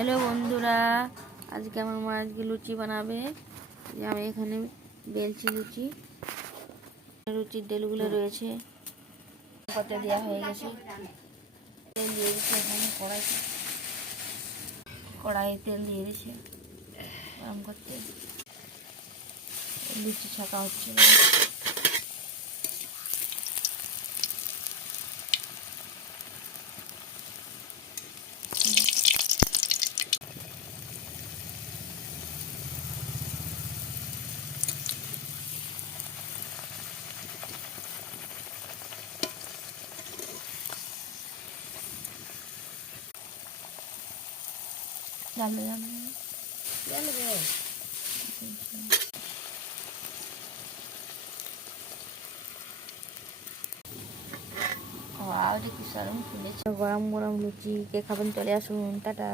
Hello বন্ধুরা, আজকে আমার মা লুচি বানাবে। আমি এখানে বেলছি লুচির ডেলগুলো রয়েছে, কত দেওয়া হয়ে গেছে। তেল দিয়ে দিচ্ছে এখানে কড়াই তেল দিয়ে দিচ্ছে গরম করতে। লুচি ছাকা হচ্ছে। গরম গরম লুচি কে খাবেন চলে আসুন। টাটা।